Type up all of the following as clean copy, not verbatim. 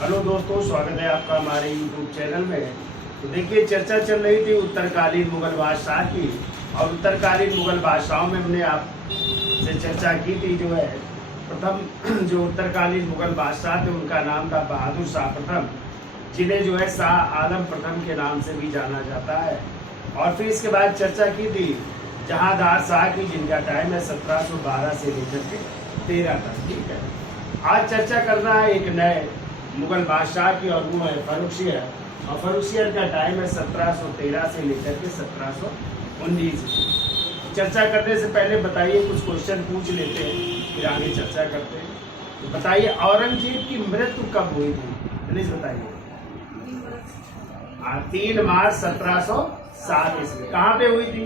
Hello दोस्तों, स्वागत है आपका हमारे यूट्यूब चैनल में। तो देखिए, चर्चा चल रही थी उत्तरकालीन मुगल बादशाह की, और उत्तरकालीन मुगल बादशाहों में हमने आपसे चर्चा की थी। जो है प्रथम जो उत्तरकालीन मुगल बादशाह थे उनका नाम था बहादुर शाह प्रथम, जिन्हें जो है शाह आलम प्रथम के नाम से भी जाना जाता है। और फिर इसके बाद चर्चा की थी जहांदार शाह की, जिनका टाइम है 1712 से लेकर के 13 तक। ठीक है, आज चर्चा करना है एक नए मुगल बादशाह की, और वो है फर्रुखसियर। और फर्रुखसियर का टाइम है 1713 से लेकर के 1719। चर्चा करने से पहले बताइए, कुछ क्वेश्चन पूछ लेते हैं फिर आगे चर्चा करते हैं। तो बताइए, औरंगजेब की मृत्यु कब हुई थी? प्लीज बताइए। 3 मार्च 1707 ईस्वी। कहाँ पे हुई थी?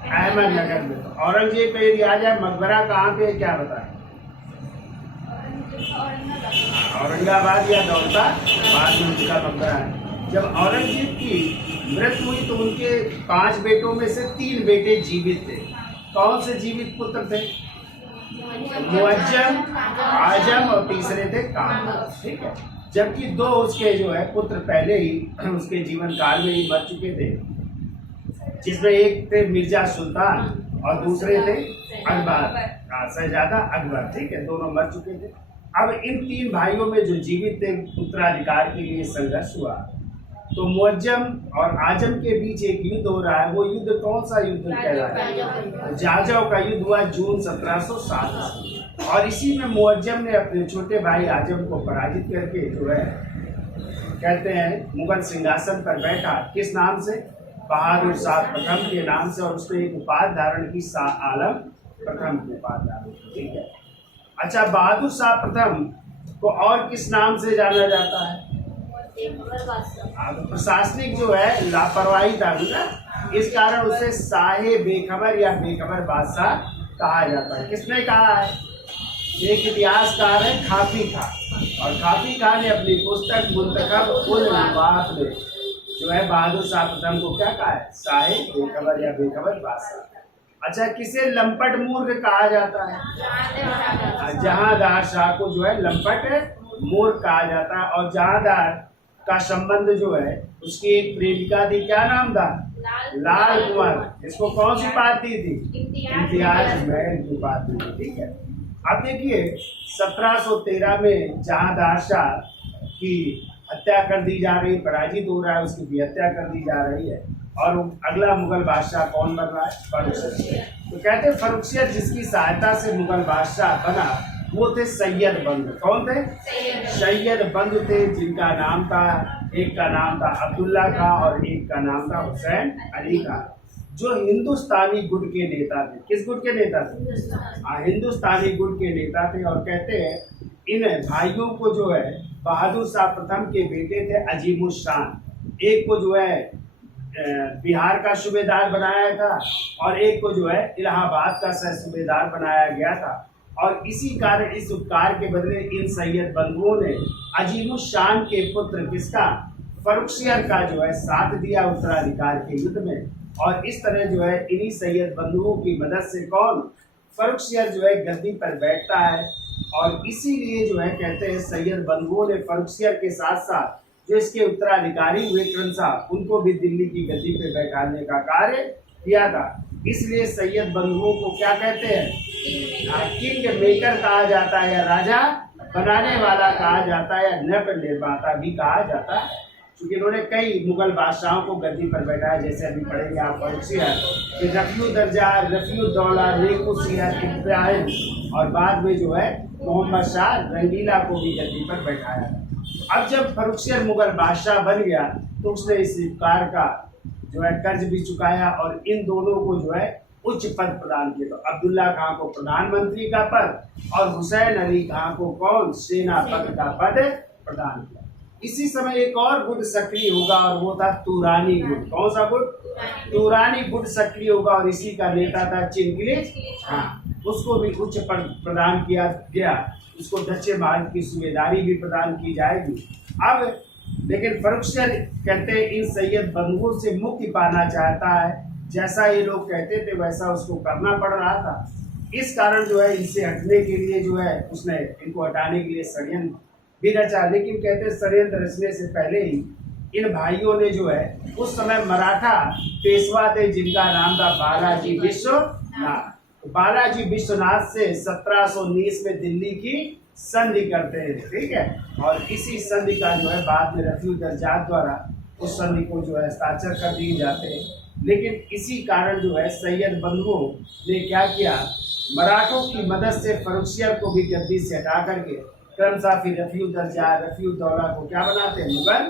अहमदनगर में। तो औरंगजेब पे यदि आ जाए मकबरा कहाँ पे, क्या बताएं? औरंगाबाद या दौलताबाद में उनका मकबरा है। जब औरंगजेब की मृत्यु हुई तो उनके 5 बेटों में से 3 बेटे जीवित थे। कौन से जीवित पुत्र थे? मुअज्जम, आजम, और तीसरे थे कामरान। ठीक है, जबकि 2 उसके जो है पुत्र पहले ही उसके जीवन काल में ही मर चुके थे, जिसमें एक थे मिर्जा सुल्तान और दूसरे थे अकबर, शहजादा अकबर। ठीक है, दोनों मर चुके थे। अब इन 3 भाइयों में जो जीवित थे, उत्तराधिकार के लिए संघर्ष हुआ। तो मुअज्जम और आजम के बीच एक युद्ध हो रहा है। वो युद्ध कौन सा युद्ध कहलाता है? जाजौ का युद्ध हुआ जून 1707। और इसी में मुअज्जम ने अपने छोटे भाई आजम को पराजित करके जो है कहते हैं मुगल सिंहासन पर बैठा। किस नाम से? बहादुर शाह प्रथम के नाम से। और उसने एक उपाधि धारण की, शाह आलम प्रथम की उपाधि धारण की। ठीक है, अच्छा, बहादुर शाह प्रथम को और किस नाम से जाना जाता है? प्रशासनिक जो है लापरवाही था ना, इस कारण उसे शाहे बेखबर या बेखबर बादशाह कहा जाता है। किसने कहा है? एक इतिहासकार है खाफी खां, और खाफी खां ने अपनी पुस्तक मुंतखब उल नवाब में जो है बहादुर शाह प्रथम को क्या कहा है? शाहे बेखबर या बेखबर बादशाह। अच्छा, किसे लंपट मूर्ख कहा जाता है? जहांदार शाह को जो है लंपट मूर्ख कहा जाता है। और जहांदार का संबंध जो है, उसकी एक प्रेमिका थी, क्या नाम था? लाल कुंवर। इसको कौन सी उपाधि थी? इम्तियाज महल की उपाधि थी। ठीक है, अब देखिए 1713 में जहांदार शाह की हत्या कर दी जा रही, पराजित हो रहा है, उसकी भी हत्या कर दी जा रही है। और अगला मुगल बादशाह कौन बन रहा है? फर्रुखसियर। तो कहते हैं फर्रुखसियर जिसकी सहायता से मुगल बादशाह बना वो थे सैयद बंधु। कौन थे? सैयद बंधु थे, जिनका नाम था, एक का नाम था अब्दुल्ला खां और एक का नाम था हुसैन अली खां, जो हिंदुस्तानी गुट के नेता थे। किस गुट के नेता थे? हिंदुस्तानी गुट के नेता थे। और कहते हैं इन भाइयों को जो है बहादुर शाह प्रथम के बेटे थे अजीमुल शान। एक को जो है बिहार का सूबेदार बनाया था, और एक को जो है इलाहाबाद का सह सूबेदार बनाया गया था। और इसी कारण इस उपकार के बदले इन सैयद बंधुओं ने अजीमुल शान के पुत्र किसका? फर्रुखसियर का जो है साथ दिया उत्तराधिकार के युद्ध में। और इस तरह जो है इन्हीं सैयद बंधुओं की मदद से कौन? फर्रुखसियर जो है गद्दी पर बैठता है। और इसीलिए जो है कहते हैं सैयद बंधुओं ने फर्रुखसियर के साथ साथ जो इसके उत्तराधिकारी हुए क्रमशः उनको भी दिल्ली की गद्दी पे बैठाने का कार्य किया था। इसलिए सैयद बंधुओं को क्या कहते हैं? किंग मेकर कहा जाता है, या राजा बनाने वाला कहा जाता है, या नृप निर्माता भी कहा जाता है, क्योंकि इन्होंने कई मुगल बादशाहों को गद्दी पर बैठाया। जैसे अभी पढ़ेंगे आप फर्रुखसियर, रफीउ दर्जा, रफीउ दौला, रेकुसियर, इब्राहिम, और बाद में जो है मोहम्मद शाह रंगीला को भी गद्दी पर बैठाया। अब जब फर्रुखसियर मुगल बादशाह बन गया तो उसने इस उपकार का जो है कर्ज भी चुकाया, और इन दोनों को जो है उच्च पद प्रदान किया। तो अब्दुल्ला खां को प्रधानमंत्री का पद, और हुसैन अली खां को कौन? सेनापति का पद प्रदान किया। इसी समय एक और गुट सक्रिय होगा, और वो था तुरानी गुट। कौन सा गुट? तुरानी गुट सक्रिय होगा, और इसी का नेता था चिंगलिज खां। उसको भी उच्च पद प्रदान किया गया। उसको दक्षिण भारत की सूबेदारी भी प्रदान की जाएगी। अब लेकिन फर्रुखसियर कहते हैं इन सैयद बंधुओं से मुक्ति पाना चाहता है। जैसा ये लोग कहते थे वैसा उसको करना पड़ रहा था। इस कारण जो है इनसे हटने के लिए जो है उसने इनको हटाने के लिए षड्यंत्र भी रचा, लेकिन कहते षड्यंत्र रचने से पहले ही इन भाइयों ने जो है उस समय मराठा पेशवा थे जिनका नाम था बालाजी विश्वनाथ। बालाजी विश्वनाथ से 1719 में दिल्ली की संधि करते हैं, ठीक है। और इसी संधि का जो है बाद में रफीउद्दर्जात द्वारा उस संधि को जो है हस्ताक्षर कर दिए जाते हैं। लेकिन इसी कारण जो है सैयद बंधुओं ने क्या किया, मराठों की मदद से फर्रुखसियर को भी गद्दी से हटा करके क्रमशः फिर रफीउद्दौला को क्या बनाते हैं, मुगल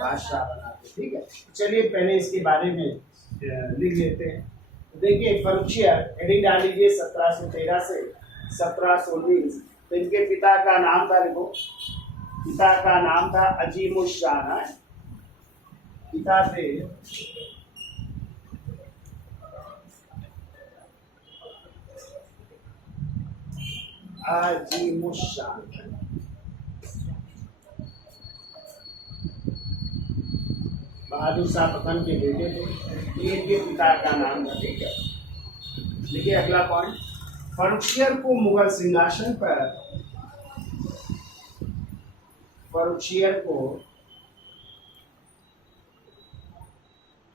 बादशाह बनाते हैं, ठीक है। चलिए पहले इसके बारे में लिख लेते हैं। देखिए फर्रुखसियर हेडिंग डाल लीजिए 1713 से 1719। तो इनके पिता का नाम था, देखो पिता का नाम था अजीमुशाह, पिता थे अजीमुशाह, बहादुर शाह प्रथम के बेटे थे, ये इनके पिता का नाम था, ठीक है। देखिए अगला पॉइंट, फर्रुखसियर को मुगल सिंहासन पर, फर्रुखसियर को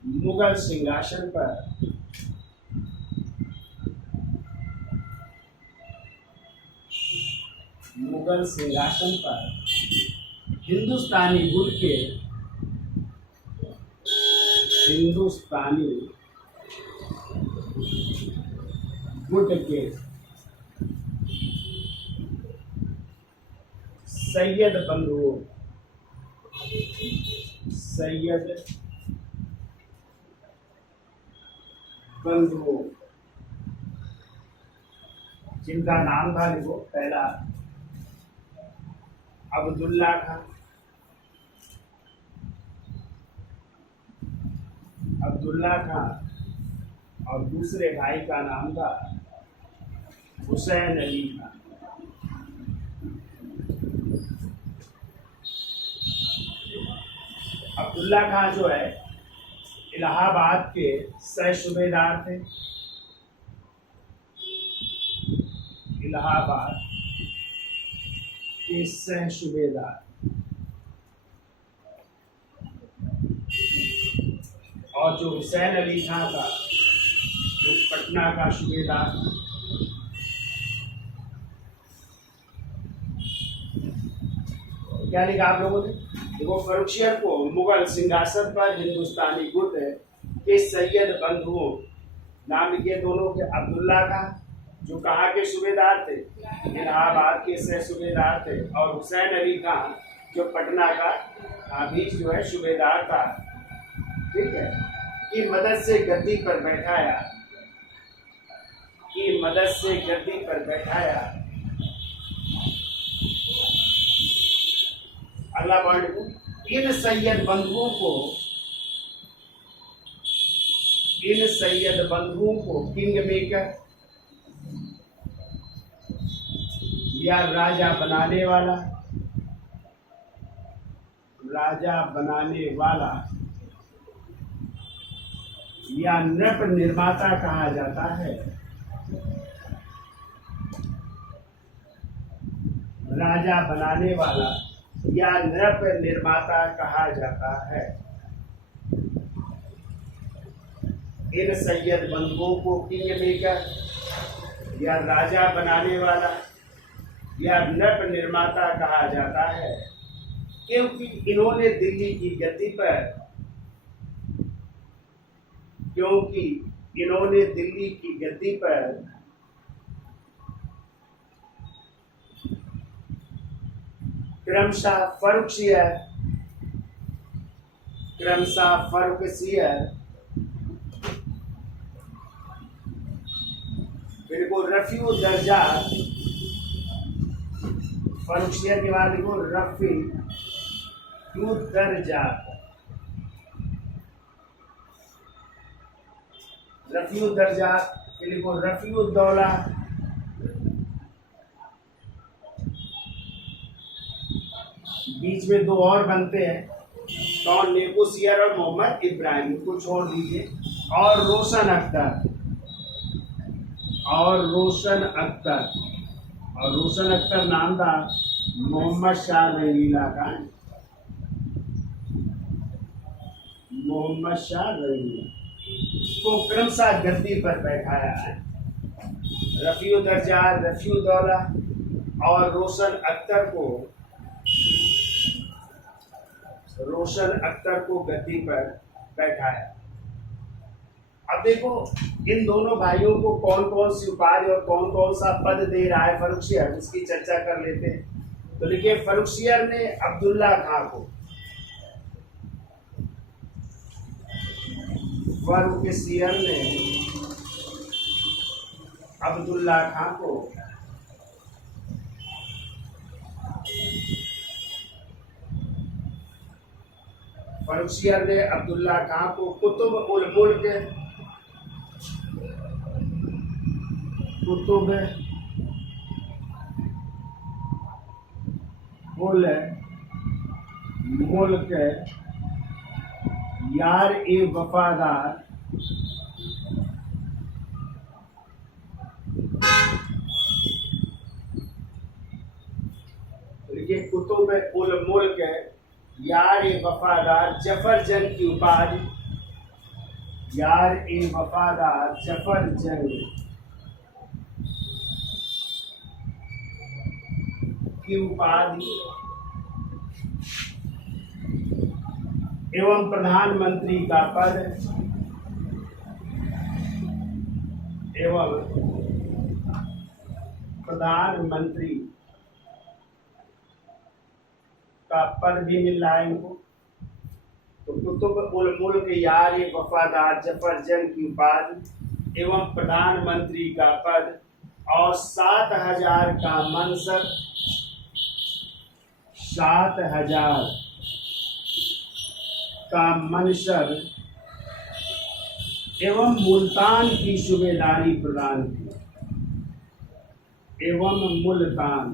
मुगल सिंहासन पर हिंदुस्तानी गुट के सैयद बंधुओं जिनका नाम था, देखो पहला अब्दुल्ला खां, और दूसरे भाई का नाम था हुसैन अली खां। अब्दुल्ला खां जो है इलाहाबाद के सह सूबेदार थे, इलाहाबाद के सह सूबेदार, और जो हुसैन अली खां था जो पटना का सूबेदार। क्या लिखा आप लोगों ने, देखो फर्रुखसियर को मुगल सिंहासन पर हिंदुस्तानी गुट के सैयद बंधुओं, नाम लिखे दोनों के, अब्दुल्ला खां जो कहाँ के सूबेदार थे, इलाहाबाद के सह सूबेदार थे, और हुसैन अली खां जो पटना का भी जो है सूबेदार था, ठीक है, की मदद से गद्दी पर बैठाया, अगला पॉइंट, इन सैयद बंधुओं को किंग मेकर या राजा बनाने वाला या नृप निर्माता कहा जाता है। राजा बनाने वाला या नृप निर्माता कहा जाता है। इन सैयद बंधुओं को किंग मेकर या राजा बनाने वाला या नृप निर्माता कहा जाता है, क्योंकि इन्होंने दिल्ली की गद्दी पर क्रमशः फर्रुखसियर बिल्कुल रफीउद्दर्जात, फर्रुखसियर के बाद लिखो रफीउद्दर्जात, लिखो रफीउद्दौला, बीच में दो और बनते हैं, कौन, नेबूसियर और मोहम्मद इब्राहिम, को छोड़ दीजिए, और रोशन अख्तर नाम था मोहम्मद शाह रंगीला का, मोहम्मद शाह रंगीला को क्रमशः गद्दी पर बैठाया है। रफ़ीउद्दौला, रफ़ीउद्दौला और रोशन अख्तर को गद्दी पर बैठाया। अब देखो इन दोनों भाइयों को कौन कौन सी उपाधि और कौन कौन सा पद दे रहा है फर्रुखसियर, इसकी चर्चा कर लेते हैं। तो देखिए फर्रुखसियर ने अब्दुल्ला खां को, फर्रुखसियर ने अब्दुल्ला खां को फर्रुखसियर ने अब्दुल्ला खां को कुतुब उल मुल्क यार ए वफादार कुतुब उल मुल्क यार ए वफादार जफर जंग की उपाधि, यार ए वफादार जफर जंग की उपाधि एवं प्रधानमंत्री का पद, एवं प्रधानमंत्री का पद भी मिल रहा है इनको। तो कुतुब उल मुल्क यार ए वफादार जफर जंग की उपाधि एवं प्रधानमंत्री का पद और 7,000 का मनसब, 7,000 का मनसब एवं मुल्तान की सूबेदारी प्रदान की, एवं मुल्तान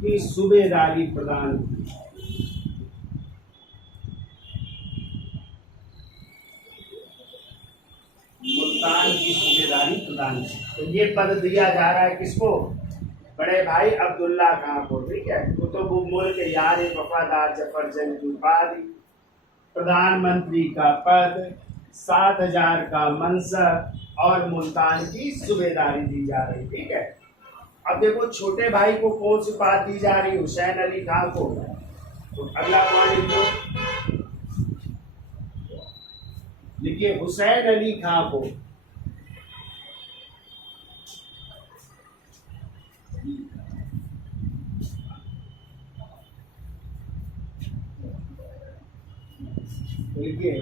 की सूबेदारी प्रदान की। मुल्तान की सूबेदारी प्रदान की। तो ये पद दिया जा रहा है किसको? बड़े भाई अब्दुल्ला खां को। ठीक है, कुतुब उल मुल्क यार ए वफादार जफर जंग की उपाधि, प्रधानमंत्री का पद, 7,000 का मनसब और मुल्तान की सूबेदारी दी जा रही। ठीक है, अब देखो छोटे भाई को कौन सी उपाधि दी जा रही? हुसैन अली खां को। तो अगला पॉइंट लिखिए, हुसैन अली खां को लिखिए,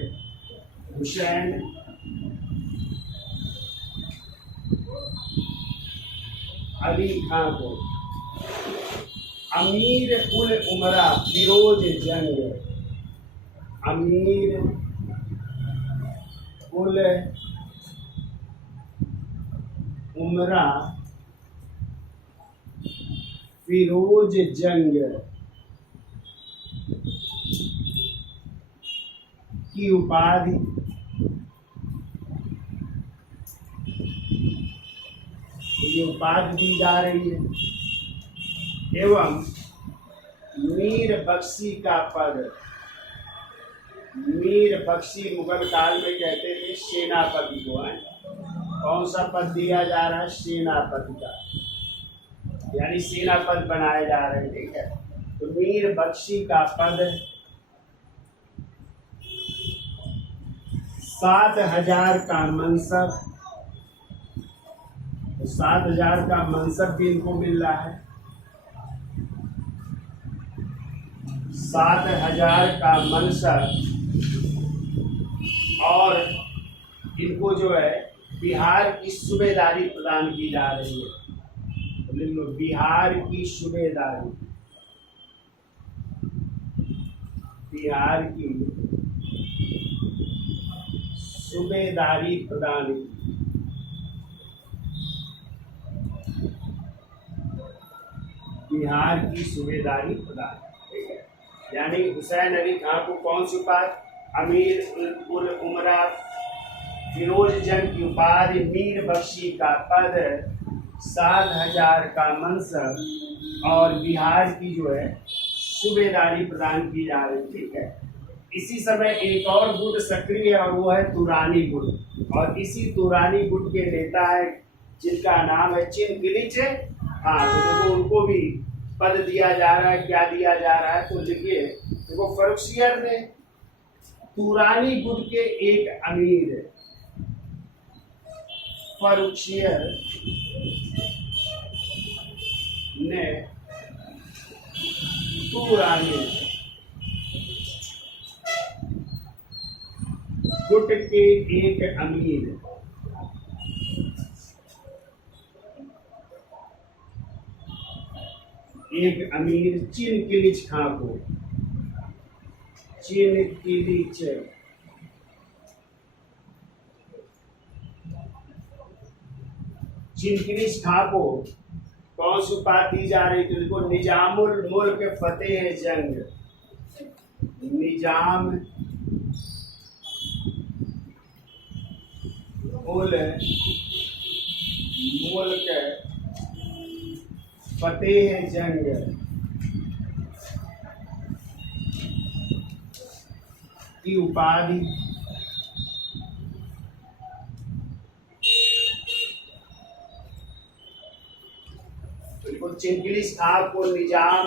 हुसैन अली खां को अमीर उल उमरा फिरोज जंग, अमीर उल उमरा फिरोज जंग की उपाधि ये उपाधि दी जा रही है एवं मीर बख्शी का पद। मीर बख्शी मुगल काल में कहते थे सेनापति को है। कौन सा पद दिया जा रहा है? सेनापति का, यानी सेनापति बनाए जा रहे हैं। ठीक है, तो मीर बख्शी का पद, 7,000 का मनसब, 7,000 का मनसब भी इनको मिल रहा है। 7,000 का मनसब और इनको जो है बिहार की सूबेदारी प्रदान की जा रही है। तो लिख लो, बिहार की सूबेदारी, बिहार की सूबेदारी प्रदान की। बिहार की सूबेदारी प्रदान, ठीक है, यानी हुसैन अली खां को कौन सी उपाधि? अमीर उल उमरा फिरोज जंग की उपाधि, मीर बख्शी का पद 7,000 का मनसब और बिहार की जो है सूबेदारी प्रदान की जा रही। ठीक है। इसी समय एक और गुट सक्रिय है और वो है तुरानी गुट, और इसी तुरानी गुट के नेता है जिनका नाम है चिनगिलिच। हाँ, तो देखो उनको भी पद दिया जा रहा है। क्या दिया जा रहा है तो लिखिए, देखो फर्रुखसियर ने तुरानी गुट के एक अमीर फर्रुखसियर ने तुरानी गुट के एक अमीर चिनगिलिच खां को चिनगिलिच खां को कौन सी उपाधि दी जा रही थी? देखो निजामुल मुल्क फतेह जंग, निजाम उल मुल्क फतेह जंग की उपाधि चिनगिलिच खां को निजाम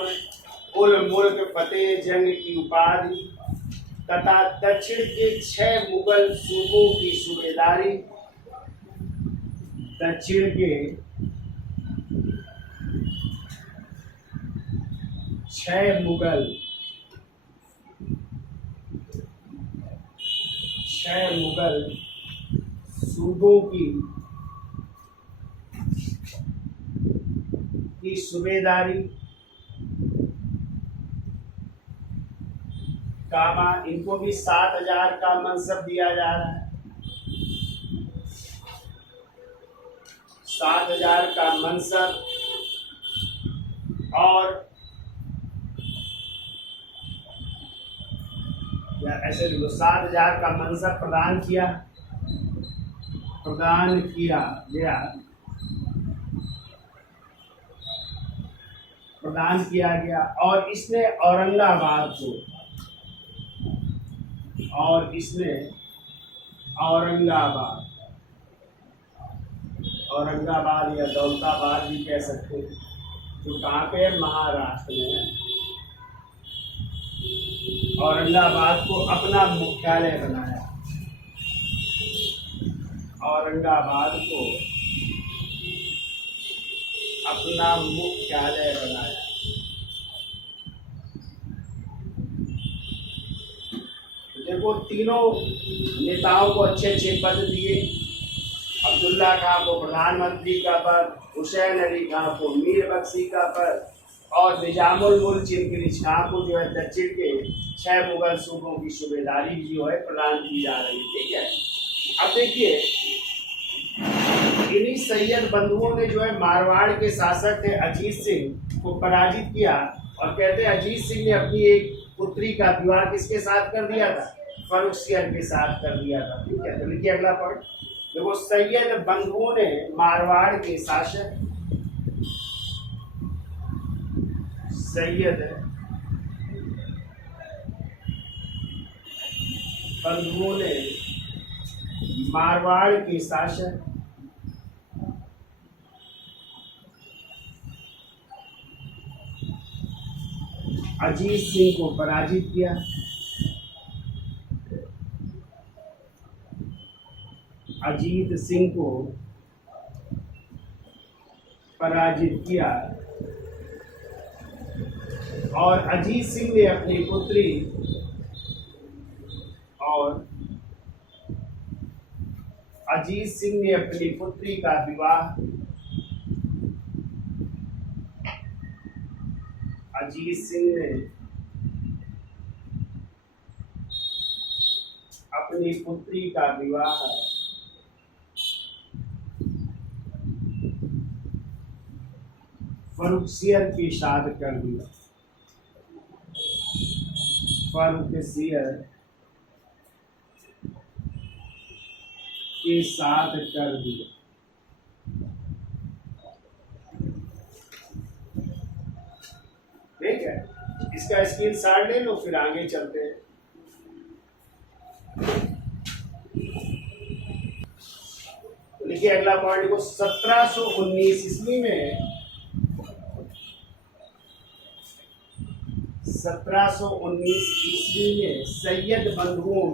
उल मुल्क फतेह जंग की उपाधि तथा दक्षिण के 6 मुगल सूबों की सूबेदारी, दक्षिण के 6 मुगल सूबों की सूबेदारी कामा, इनको भी 7,000 का मनसब दिया जा रहा है। 7,000 का मनसब और ऐसे 7,000 का मनसब प्रदान किया गया और इसने औरंगाबाद या दौलताबाद भी कह सकते हैं, जो कहाँ पे है? महाराष्ट्र में है। औरंगाबाद को अपना मुख्यालय बनाया। देखो तीनों नेताओं को अच्छे अच्छे पद दिए। अब्दुल्ला खां को प्रधानमंत्री का पद, हुसैन अली खां को मीर बख्शी का पद और निजामुल मुल्क चिनगिलिच खां को जो है दक्षिण के 6 मुगल सूबों की सूबेदारी जो है प्रदान की जा रही है। ठीक है। अब देखिए, इन्हीं सैयद बंधुओं ने जो है मारवाड़ के शासक थे अजीत सिंह को पराजित किया, और कहते हैं अजीत सिंह ने अपनी एक पुत्री का विवाह किसके साथ कर दिया था? फर्रुखसियर के साथ कर दिया था। ठीक है। तो लिखिए अगला पॉइंट, देखो सैयद बंधुओं ने मारवाड़ के शासक अजीत सिंह को पराजित किया। और अजीत सिंह ने अपनी पुत्री का विवाह फर्रुखसियर के साथ कर दिया। ठीक है, इसका स्क्रीन शॉट ले लो, फिर आगे चलते हैं। तो लिखिए अगला पॉइंट को, 1719 ईस्वी में 1719 ईस्वी में सैयद बंधुओं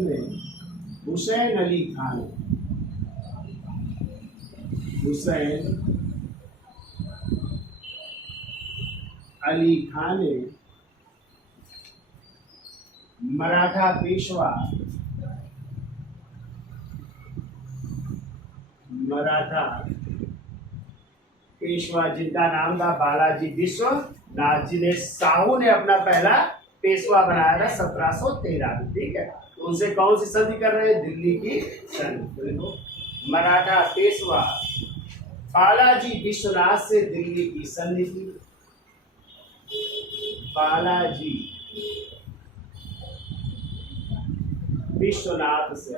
में हुसैन अली खान ने मराठा पेशवा जिनका नाम था बालाजी विश्वनाथ, जिन्हें साहू ने अपना पहला पेशवा बनाया था 1713 में। ठीक है, तो उनसे कौन सी संधि कर रहे हैं? दिल्ली की संधि। तो मराठा पेशवा बालाजी विश्वनाथ से दिल्ली की संधि की। बालाजी विश्वनाथ से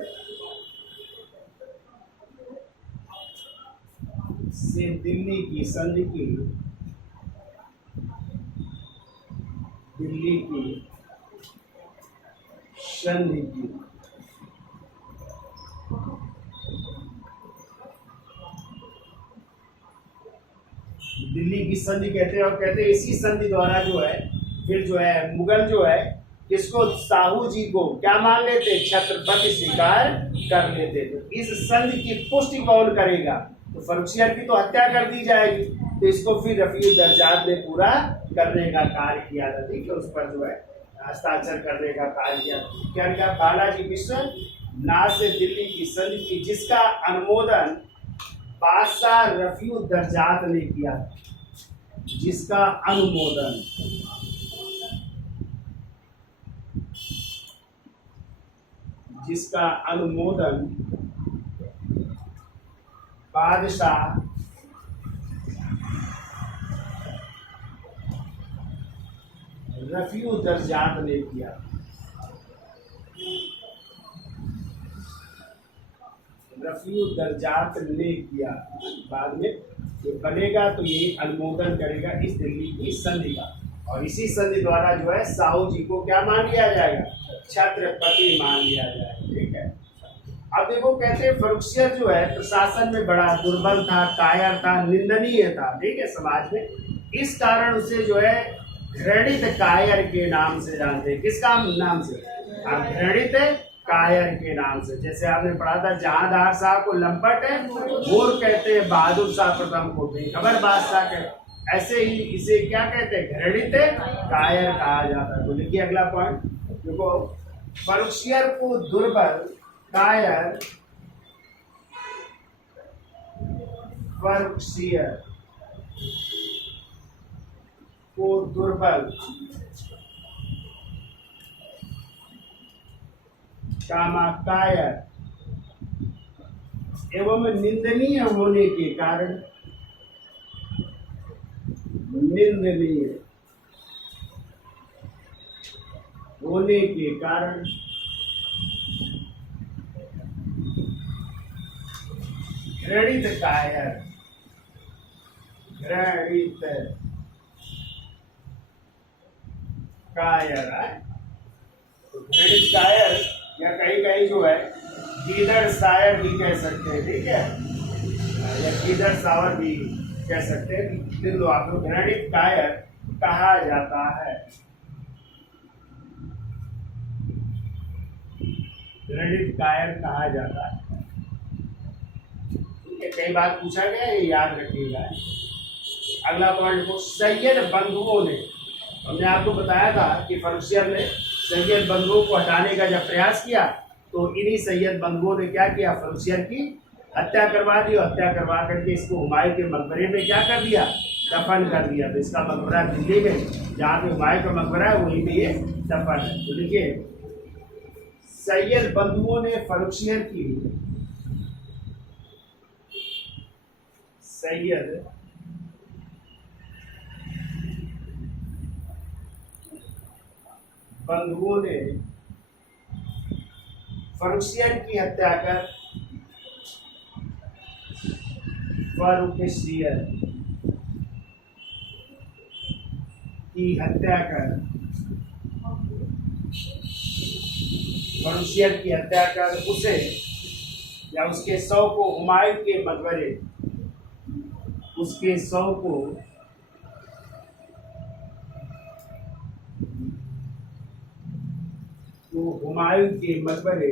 दिल्ली की संधि की। दिल्ली की संधि कहते हैं, और कहते हैं इसी संधि द्वारा जो है फिर जो है मुगल जो है किसको, साहू जी को क्या मान लेते? छत्रपति स्वीकार कर लेते। तो इस संधि की पुष्टि कौन करेगा? तो फर्रुखसियर की तो हत्या कर दी जाएगी, तो इसको फिर रफीउल दर्जात ने पूरा करने का कार्य किया था। ठीक है, उस पर जो है हस्ताक्षर करने का कार्य किया। क्या क्या? बालाजी विश्वनाथ से दिल्ली की संधि की, जिसका अनुमोदन बादशाह रफीउल दर्जात ने किया। जिसका अनुमोदन बादशाह रफीउल दर्जात ने किया। बाद में जो बनेगा तो ये अनुमोदन करेगा इस दिल्ली की संधि का, और इसी संधि द्वारा जो है साहू जी को क्या मान लिया जाएगा? छत्रपति मान लिया जाएगा। ठीक है, अब देखो कहते हैं फर्रुखसियर जो है प्रशासन में बड़ा दुर्बल था, कायर था, निंदनीय था। ठीक है, समाज में इस कारण उसे जो है घृणित कायर के नाम से जानते हैं। किसका नाम से? घृणित कायर के नाम से। जैसे आपने पढ़ा था जहांदार साहब को लंपट है, मूर्ख कहते हैं, बहादुर शाह प्रथम को बेखबर बादशाह कहते, ऐसे ही इसे क्या कहते हैं? घृणित कायर कहा जाता है। तो लिखिए अगला पॉइंट, देखो फर्रुखसियर को दुर्बल कायर, फर्रुखसियर को दुर्बल कायर एवं निंदनीय होने के कारण घृणित कायर है। तो घृणित कायर या कहीं कहीं जो है गीदड़ शायर भी कह सकते हैं। ठीक है, या गीदड़ सावर भी कह सकते हैं। लिख लो आप लोग, घृणित कायर कहा जाता है। घृणित कायर कहा जाता है। कई बार पूछा गया, ये याद रखिएगा। अगला पॉइंट को, सैयद बंधुओं ने, हमने आपको बताया था कि फर्रुखसियर ने सैयद बंधुओं को हटाने का जब प्रयास किया तो इन्हीं सैयद बंधुओं ने क्या किया? फर्रुखसियर की हत्या करवा दी, और हत्या करवा करके इसको हुमायूं के मकबरे में क्या कर दिया? दफन कर दिया। तो इसका मकबरा दिल्ली में, जहाँ पे हुमायूं का मकबरा है वहीं पे ये दफन है। तो देखिए सैयद बंधुओं ने फर्रुखसियर की बंधुओं ने फर्रुखसियर की हत्या कर फर्रुखसियर की हत्या कर फर्रुखसियर की हत्या कर उसे या उसके शव को हुमायूं के मकबरे उसके शव को हुमायूं के मकबरे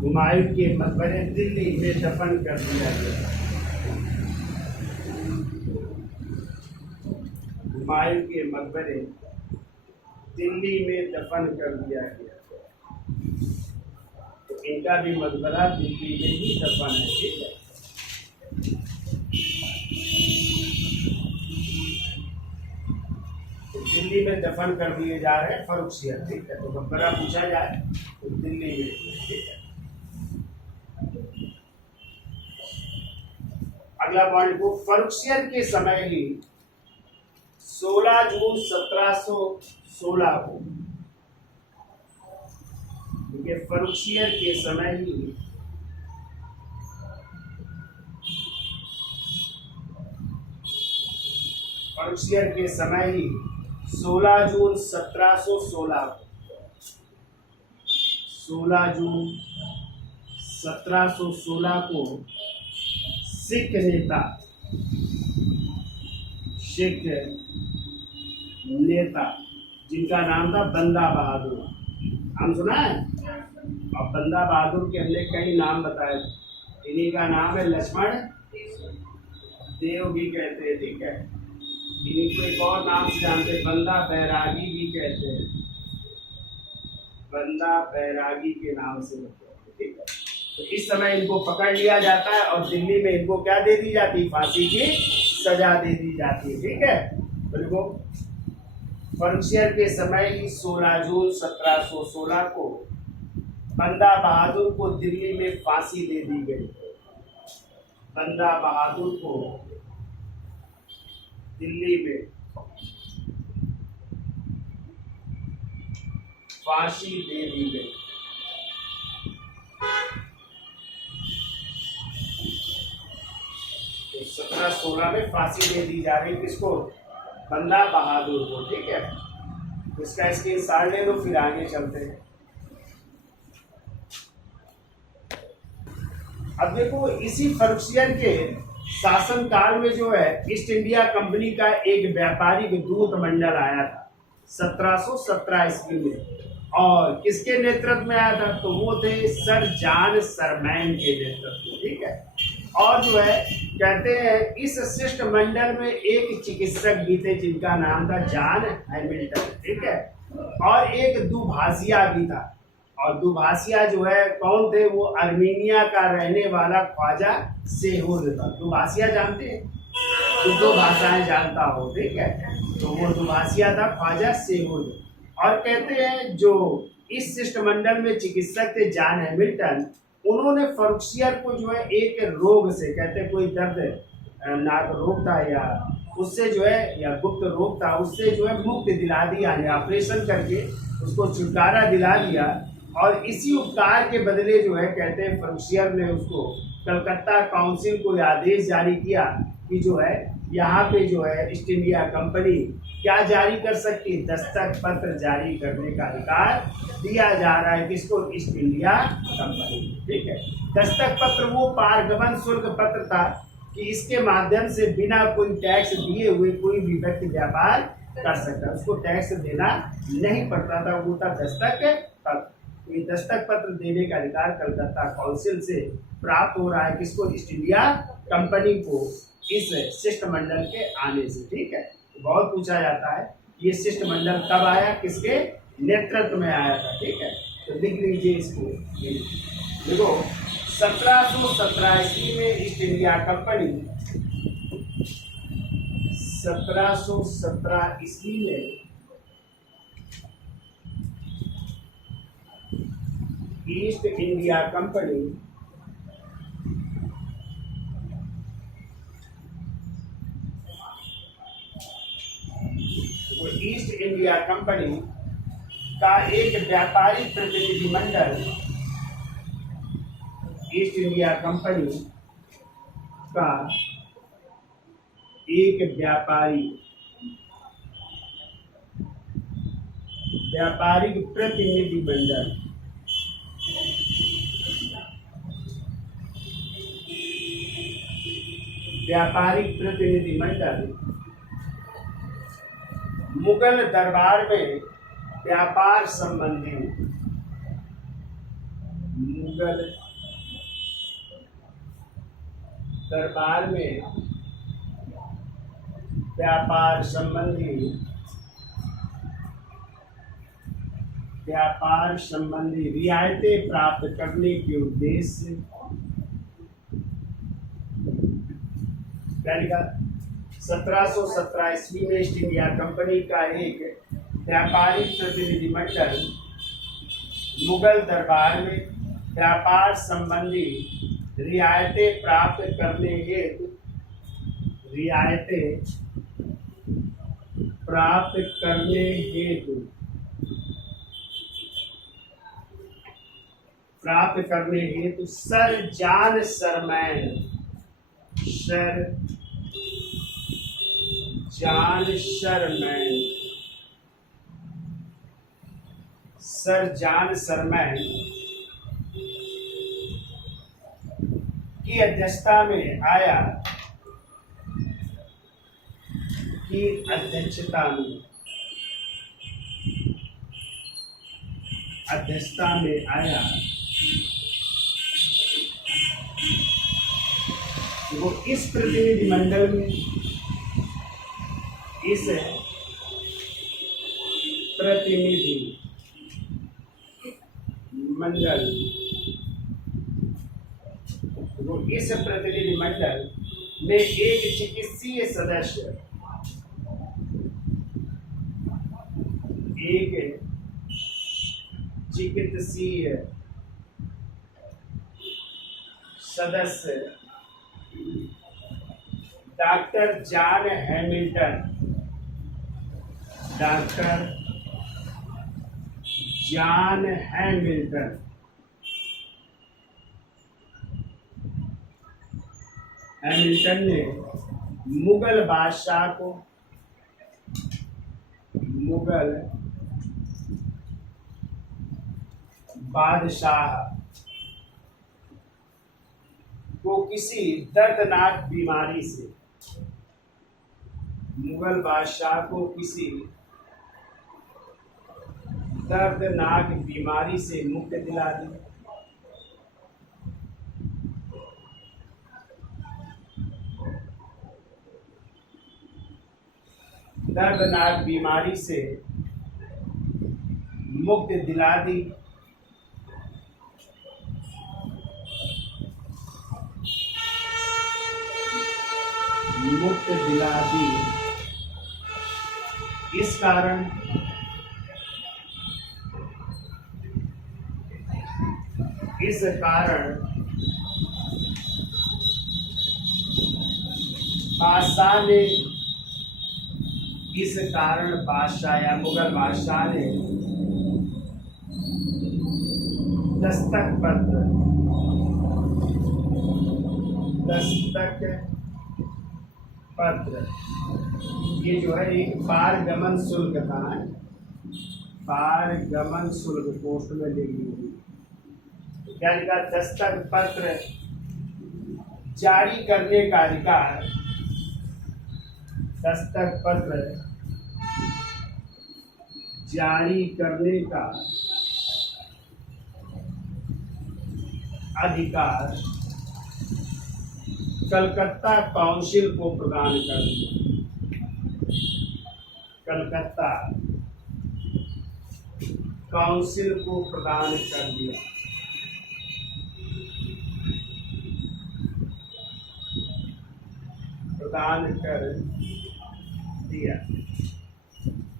हुमायूं के मकबरे दिल्ली में दफन कर दिया गया। हुमायूं के मकबरे दिल्ली में दफन कर दिया गया। तो इनका भी मकबरा दिल्ली में ही दफन है, ठीक है। तो दिल्ली में दफन कर दिए जा रहे हैं फर्रुखसियर, ठीक है। तो मकबरा पूछा जाए तो दिल्ली में, ठीक है। अगला पॉइंट को फर्रुखसियर के समय ही 16 जून 1716 को, ठीक है, फर्रुखसियर के समय ही फर्रुखसियर के समय ही 16 जून 1716 को 16 जून 1716 को सिख नेता जिनका नाम था बंदा बहादुर, नाम सुना है। और बंदा बहादुर के हमने कई नाम बताए, इन्हीं का नाम है लक्ष्मण देव भी कहते हैं, ठीक है। इन्हीं को एक और नाम से जानते हैं, बंदा बैरागी भी कहते हैं, बंदा बैरागी के नाम से बताते हैं, ठीक है। तो इस समय इनको पकड़ लिया जाता है और दिल्ली में इनको क्या दे दी जाती है, फांसी की सजा दे दी जाती है, ठीक है। तो फर्रुखसियर के समय ही 16 जून 1716 को बंदा बहादुर को दिल्ली में फांसी दे दी गई। बंदा बहादुर को दिल्ली में फांसी दे दी गई। तो 1716 में फांसी दे दी जा रही, किसको, बंदा बहादुर को, ठीक है। इसका स्क्रीन शॉट ले लो, फिर आगे चलते हैं। अब देखो, इसी फर्रुखसियर के शासनकाल में जो है ईस्ट इंडिया कंपनी का एक व्यापारिक दूत मंडल आया था 1717 ईस्वी में, और किसके नेतृत्व में आया था, तो वो थे सर जॉन सरमैन के नेतृत्व, ठीक है। और जो है कहते हैं इस शिष्टमंडल में एक चिकित्सक भी थे जिनका नाम था जॉन हैमिल्टन, ठीक है। और एक दुभाषिया भी था, और दुभाषिया जो है कौन थे, वो अर्मीनिया का रहने वाला ख्वाजा सेहुद था। दुभाषिया जानते हैं, तो दो भाषाएं जानता हो, ठीक है। तो वो दुभाषिया था, ख्वाजा सेहुद। और कहते हैं जो इस शिष्टमंडल में चिकित्सक थे जॉन हैमिल्टन, उन्होंने फर्रुखसियर को जो है एक रोग से, कहते हैं कोई दर्द नाक रोग था या उससे जो है, या गुप्त रोग था, उससे जो है मुक्ति दिला दिया, ऑपरेशन करके उसको छुटकारा दिला दिया। और इसी उपकार के बदले जो है कहते हैं फर्रुखसियर ने उसको कलकत्ता काउंसिल को आदेश जारी किया कि जो है यहाँ पे जो है ईस्ट इंडिया कंपनी क्या जारी कर सकती है, दस्तक पत्र जारी करने का अधिकार दिया जा रहा है, किसको, ईस्ट इंडिया कंपनी, ठीक है। दस्तक पत्र वो पारगमन शुल्क पत्र था कि इसके माध्यम से बिना कोई टैक्स दिए हुए कोई भी व्यक्ति व्यापार कर सकता, उसको टैक्स देना नहीं पड़ता था, वो था दस्तक पत्र। ये दस्तक पत्र देने का अधिकार कलकत्ता काउंसिल से प्राप्त हो रहा है, किसको, ईस्ट इंडिया कंपनी को, इस शिष्टमंडल के आने से, ठीक है। बहुत पूछा जाता है ये शिष्टमंडल कब आया, किसके नेतृत्व में आया था, ठीक है। तो लिख लीजिए इसको, देखो 1717 ईस्वी में ईस्ट इंडिया कंपनी, 1717 ईस्वी में ईस्ट इंडिया कंपनी वो ईस्ट इंडिया कंपनी का एक व्यापारिक प्रतिनिधिमंडल, ईस्ट इंडिया कंपनी का एक व्यापारिक प्रतिनिधिमंडल मुगल दरबार में व्यापार संबंधी व्यापार संबंधी रियायतें प्राप्त करने के उद्देश्य 1717 ईस्वी में ईस्ट इंडिया कंपनी का एक व्यापारिक प्रतिनिधिमंडल मुगल दरबार में व्यापार संबंधी रियायतें प्राप्त करने हेतु सर जॉन शरमैन की अध्यक्षता में आया वो इस प्रतिनिधिमंडल में एक चिकित्सीय सदस्य डॉक्टर जॉन हैमिल्टन ने मुगल बादशाह को किसी दर्दनाक बीमारी से मुक्ति दिला दी। इस कारण मुगल बादशाह ने दस्तक पत्र ये जो है एक पारगमन शुल्क था, पारगमन शुल्क पोस्ट में ले ली। क्या लिखा? दस्तक पत्र जारी करने का अधिकार, दस्तक पत्र जारी करने का अधिकार कलकत्ता काउंसिल को प्रदान कर दिया। कलकत्ता काउंसिल को प्रदान कर दिया।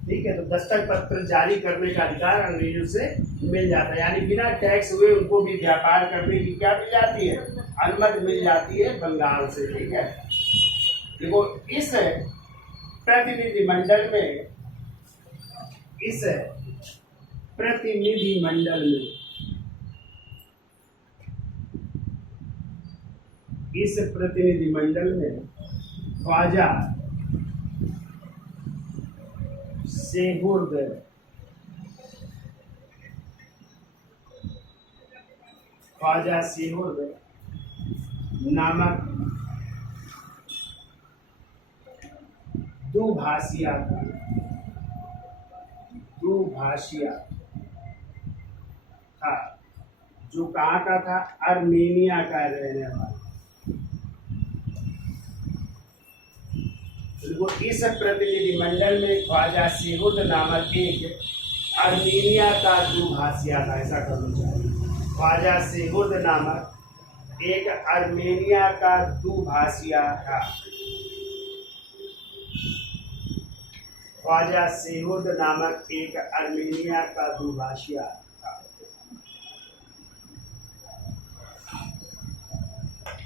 ठीक है, तो दस्तक पत्र जारी करने का अधिकार अंग्रेजों से मिल जाता है, यानी बिना टैक्स हुए उनको भी व्यापार करने की क्या मिल जाती है? अनुमति मिल जाती है बंगाल से। ठीक है, देखो इस प्रतिनिधिमंडल में इस प्रतिनिधि मंडल में, इस प्रतिनिधि मंडल में ख्वाजा सेहुर्द नामक दुभाषिया था, जो कहाँ का था? अर्मेनिया का रहने वाला। तो इस प्रतिनिधि मंडल में ख्वाजा सेहुर्द नामक एक अर्मेनिया का दुभाषिया था। ऐसा करना चाहिए। ख्वाजा सेहुर्द नामक एक अर्मेनिया का दुभाषिया था। ख्वाजा सेहुर्द नामक एक अर्मेनिया का दुभाषिया था।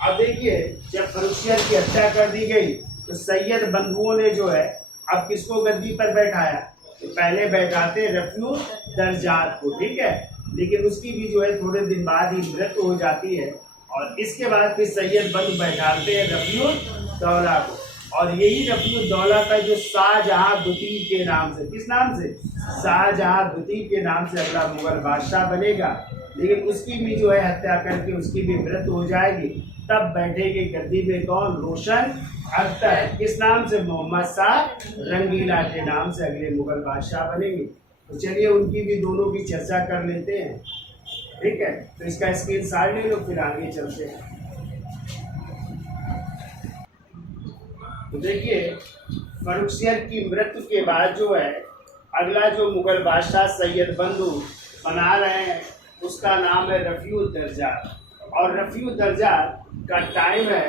अब देखिए, जब फर्रुखियत की हत्या कर दी गई तो सैयद बंधुओं ने जो है अब किसको गद्दी पर बैठाया? तो पहले बैठाते रफ़्यू दर्जात को, ठीक है, लेकिन उसकी भी जो है थोड़े दिन बाद ही मृत्यु हो जाती है। और इसके बाद फिर सैयद बंधु बैठाते हैं रफ़्यू दौला को, और यही रफ़्यू दौला का जो शाहजहां द्वितीय के नाम से, किस नाम से? शाहजहां द्वितीय के नाम से अगला मुगल बादशाह बनेगा। लेकिन उसकी भी जो है हत्या करके उसकी भी मृत्यु हो जाएगी। तब बैठेगी गद्दी में कौन? रोशन अख्तर। किस नाम से? मोहम्मद शाह रंगीला के नाम से अगले मुगल बादशाह बनेंगे। तो चलिए उनकी भी, दोनों की चर्चा कर लेते हैं, ठीक है। तो इसका स्क्रीनशॉट ले लो, फिर आगे चलते हैं। तो देखिए, फर्रुखियत की मृत्यु के बाद जो है अगला जो मुगल बादशाह सैयद बंधु बना रहे हैं उसका नाम है रफ़्यू दर्जात। और रफ़्यू दर्जात का टाइम है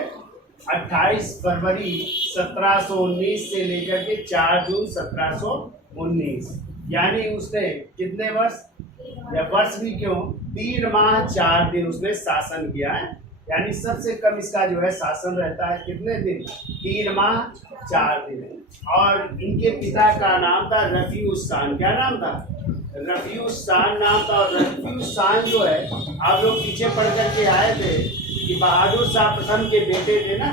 28 फरवरी 1719 से लेकर के 4 जून 1719। यानी उसने कितने वर्ष, या वर्ष भी क्यों, 3 माह 4 दिन उसने शासन किया है। यानी सबसे कम इसका जो है शासन रहता है कितने दिन? 3 माह 4 दिन। और इनके पिता का नाम था रफ़ीउस्सान। क्या नाम था? रफ़ीउस्सान नाम था। और रफ़ीउस्सान जो है, आप लोग पीछे पढ़ करके आए थे कि बहादुर शाह प्रथम के बेटे थे ना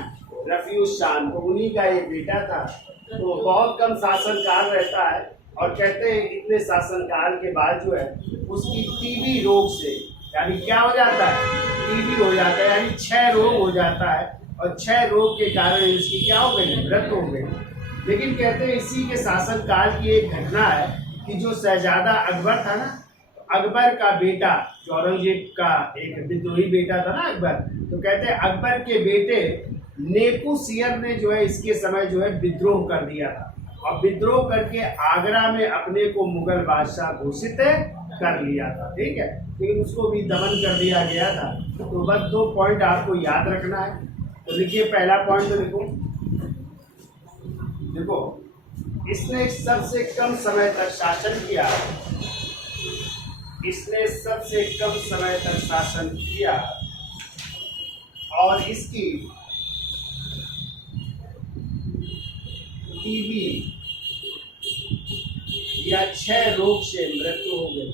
रफ़ीउस्सान, तो उन्हीं का ये बेटा था। तो बहुत कम शासनकाल रहता है। और कहते हैं इतने शासनकाल के बाद जो है उसकी टीबी रोग से, यानी क्या हो जाता है? टीबी हो जाता है, यानी 6 रोग हो जाता है। और 6 रोग के कारण इसकी क्या हो गई? मृत्यु हो गई। लेकिन कहते हैं इसी के शासनकाल की एक घटना है कि जो शहजादा अकबर था ना, अकबर का बेटा, जो औरंगजेब का एक विद्रोही बेटा था ना अकबर, तो कहते हैं अकबर के बेटे नेपुसियर ने जो है इसके समय जो है विद्रोह कर दिया था। और विद्रोह करके आगरा में अपने को मुगल बादशाह घोषित कर लिया था, ठीक है। लेकिन उसको भी दमन कर दिया गया था। तो बस 2 पॉइंट आपको याद रखना है। तो लिखिए, पहला पॉइंट तो देखो, इसने सबसे कम समय तक शासन किया। इसने सबसे कम समय तक शासन किया और इसकी टीबी या 6 रोग से मृत्यु हो गई।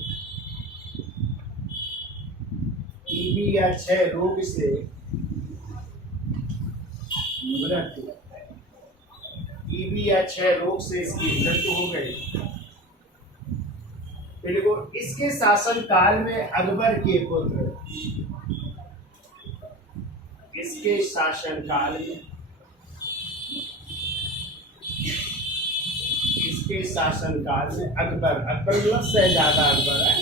टीबी या 6 रोग से मृत्यु, टीबी या 6 रोग से इसकी मृत्यु हो गई। देखो, इसके शासन काल में अकबर के पुत्र, इसके शासन काल में, इसके शासन काल में अकबर, अकबर मतलब शहजादा अकबर है,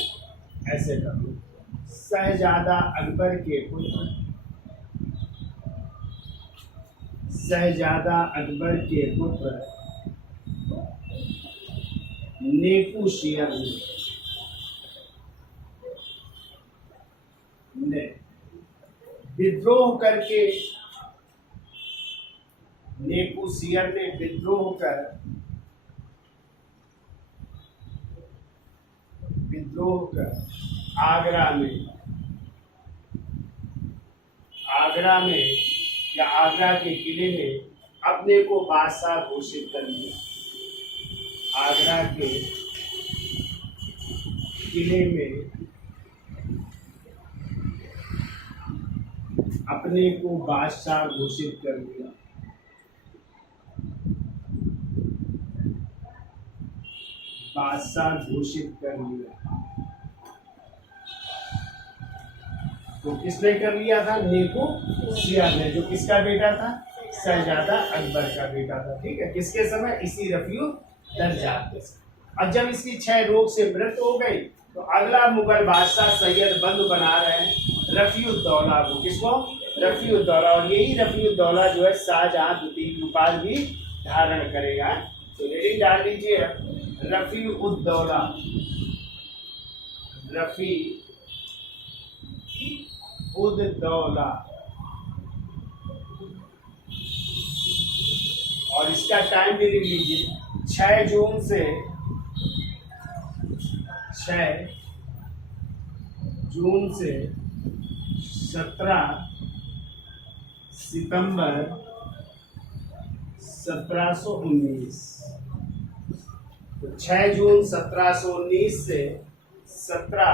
ऐसे कर लो, शहजादा अकबर के पुत्र, शहजादा अकबर के पुत्र नेपुसियर ने विद्रोह करके, नेपुसियर ने विद्रोह कर आगरा में या आगरा के किले में अपने को बादशाह घोषित कर लिया। आगरा के किले में अपने को बादशाह घोषित कर दिया। बादशाह घोषित कर लिया। तो किसने कर लिया था? नेबूसियाद ने, जो किसका बेटा था? शहजादा अकबर का बेटा था। ठीक है, किसके समय? इसी रफीउ दरजात के समय। अब जब इसकी 6 रोग से मृत्यु हो गई तो अगला मुगल बादशाह सैयद बंद बना रहे हैं रफीउद्दौला को। किसको? रफीउद्दौला। और यही रफीउद्दौला जो है शाहजहां द्वितीय की उपाधि भी धारण करेगा। तो हेडिंग डाल लीजिए रफीउद्दौला। रफीउद्दौला। और इसका टाइम भी लिख लीजिए, 6 जून से 17 सितंबर 1719। तो 6 जून 1719 से 17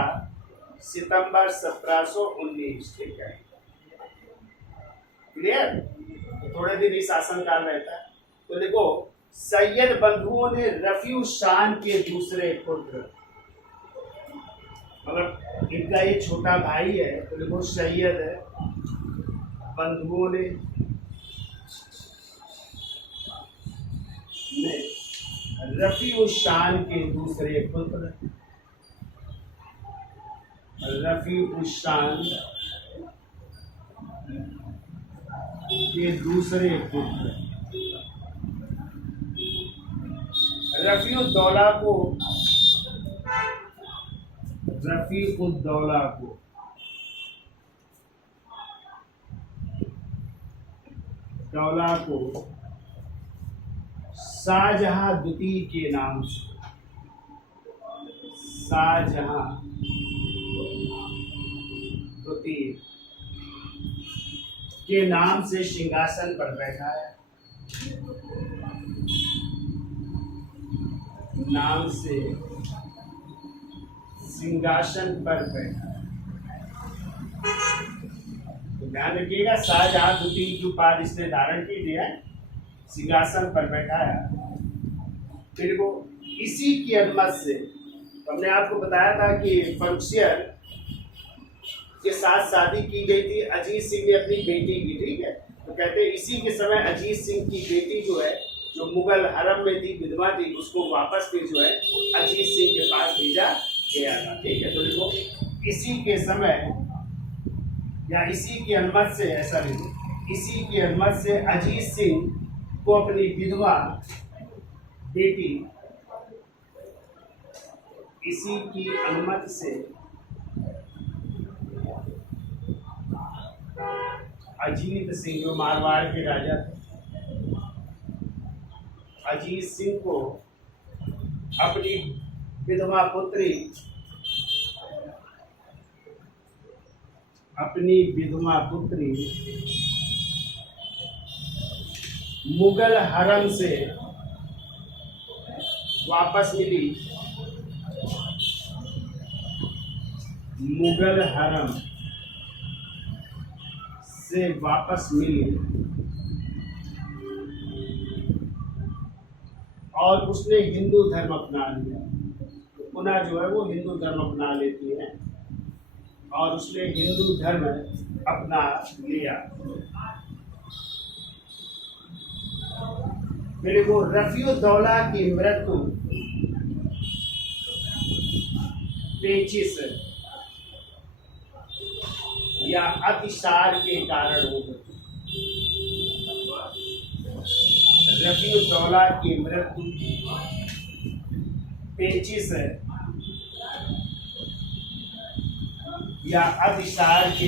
सितंबर 1719। ठीक है, क्लियर? तो थोड़े दिन ही शासनकाल रहता है। तो देखो, सैयद बंधुओं ने रफीउ शान के दूसरे पुत्र, मतलब इनका एक छोटा भाई है, तो देखो सैयद बंधुओं ने रफीउ शान के दूसरे पुत्र, रफीउ शान के दूसरे पुत्र रफीउद्दौला को शाहजहां द्वितीय के नाम से, शाहजहां द्वितीय के नाम से सिंहासन पर बैठाया। नाम से सिंहासन पर बैठा। तो ध्यान रखिएगा, शाहजहां द्वितीय की उपाधि इसने धारण की थी, सिंहासन पर बैठाया। फिर वो इसी की अनुमति से, हमने आपको बताया था कि फरुखसियर के साथ शादी की गई थी अजीत सिंह ने अपनी बेटी की। ठीक है, तो कहते हैं इसी के समय अजीत सिंह की बेटी जो है, जो मुगल हरम में थी, विधवा थी, उसको वापस भी जो है अजीत सिंह के पास भेजा गया था। ठीक है, तो देखो इसी के समय या इसी की अनुमति से, ऐसा देखो, इसी की अनुमति से अजीत सिंह को अपनी विधवा बेटी, इसी की अनुमति से अजीत सिंह, जो मारवाड़ के राजा थे, अजीत सिंह को अपनी विधवा पुत्री मुगल हरम से वापस मिली। मुगल हरम से वापस मिली और उसने हिंदू धर्म अपना लिया। तो पुनः जो है वो हिंदू धर्म अपना लेती है और उसने हिंदू धर्म अपना लिया। मेरे को रफीउद्दौला की मृत्यु पेचिश या अतिसार के कारण हो गई। रफीउद्दौला की मृत्यु पेचिश या अतिसार के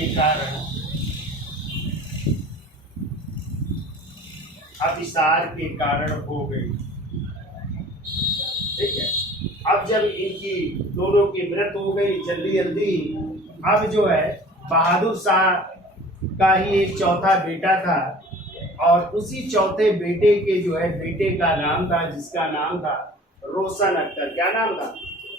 कारण, हो गई। ठीक है, अब जब इनकी दोनों की मृत्यु हो गई जल्दी जल्दी, अब जो है बहादुर शाह का ही एक चौथा बेटा था और उसी चौथे बेटे के जो है बेटे का नाम था, जिसका नाम था रोशन अख्तर। क्या नाम था?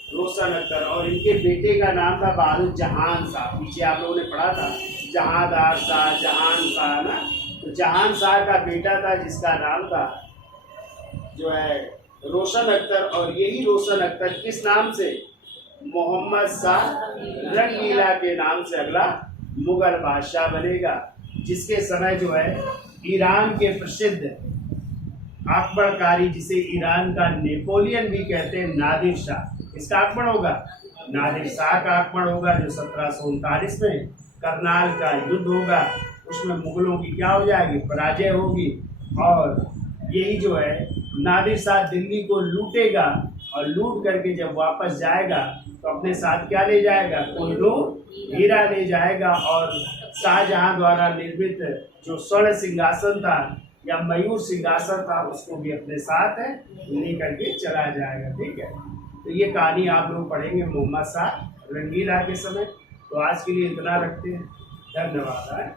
रोशन अख्तर, और इनके बेटे का नाम था बहादुर जहान शाह। पीछे आप लोगों ने पढ़ा था जहांदार शाह, जहान शाह ना। तो जहान शाह का बेटा था जिसका नाम था जो है रोशन अख्तर, और यही रोशन अख्तर किस नाम से, मोहम्मद शाह रंगीला के नाम से अगला मुगल बादशाह बनेगा, जिसके समय जो है ईरान के प्रसिद्ध आक्रमणकारी, जिसे ईरान का नेपोलियन भी कहते हैं, नादिर शाह, इसका आक्रमण होगा, नादिर शाह का आक्रमण होगा, जो 1739 में करनाल का युद्ध होगा। उसमें मुगलों की क्या हो जाएगी, पराजय होगी, और यही जो है नादिर शाह दिल्ली को लूटेगा, और लूट करके जब वापस जाएगा तो अपने साथ क्या ले जाएगा, कोहिनूर हीरा ले जाएगा, और शाहजहां द्वारा निर्मित जो स्वर्ण सिंहासन था या मयूर सिंहासन था उसको भी अपने साथ लेकर के चला जाएगा। ठीक है, तो ये कहानी आप लोग पढ़ेंगे मोहम्मद शाह रंगीला के समय। तो आज के लिए इतना रखते हैं, धन्यवाद।